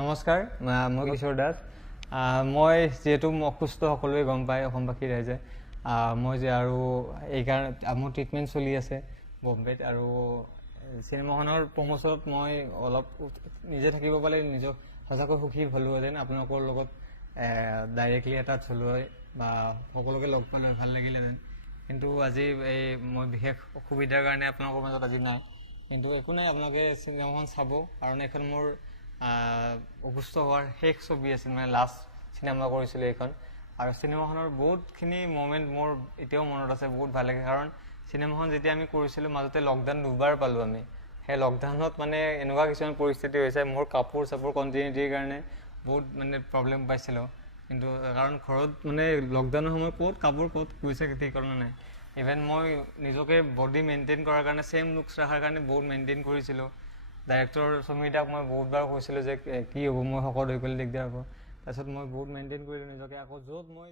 নমস্কাৰ, মই কিশোৰ দাস। মই যিহেতু অসুস্থ সকলোৱে গম পায় অসমবাসী ৰাইজে, মই যে আৰু এইকাৰণে মোৰ ট্ৰিটমেণ্ট চলি আছে বম্বেত, আৰু চিনেমাখনৰ প্ৰমোচনত মই অলপ নিজে থাকিব পালে নিজক সঁচাকৈ সুখী হ'লোহেঁতেন। আপোনালোকৰ লগত ডাইৰেক্টলি এটা থলুৱাই বা সকলোকে লগ পালে ভাল লাগিলেহেঁতেন, কিন্তু আজি এই মই বিশেষ অসুবিধাৰ কাৰণে আপোনালোকৰ মাজত আজি নাই। কিন্তু একো নাই, আপোনালোকে চিনেমাখন চাব, কাৰণ এইখন মোৰ অসুস্থ হোৱাৰ শেষ ছবি আছিল, মানে লাষ্ট চিনেমা কৰিছিলোঁ এইখন। আৰু চিনেমাখনৰ বহুতখিনি মমেণ্ট মোৰ এতিয়াও মনত আছে, বহুত ভাল লাগে। কাৰণ চিনেমাখন যেতিয়া আমি কৰিছিলোঁ মাজতে লকডাউন দুবাৰ পালোঁ আমি। সেই লকডাউনত মানে এনেকুৱা কিছুমান পৰিস্থিতি হৈছে, মোৰ কাপোৰ চাপোৰ কণ্টিনিউটিৰ কাৰণে বহুত মানে প্ৰব্লেম পাইছিলোঁ। কিন্তু কাৰণ ঘৰত মানে লকডাউনৰ সময়ত ক'ত কাপোৰ ক'ত গৈছে ঠিকনা নাই। ইভেন মই নিজকে বডি মেইনটেইন কৰাৰ কাৰণে ছেম লুকছ ৰখাৰ কাৰণে বহুত মেইনটেইন কৰিছিলোঁ। ডাইৰেক্টৰ সুমিতাক মই বহুতবাৰ কৈছিলোঁ যে কি হ'ব, মই শকত হৈ গ'লে দিগদাৰ হ'ব। তাৰপিছত মই বহুত মেইনটেইন কৰিলোঁ নিজকে। আকৌ য'ত মই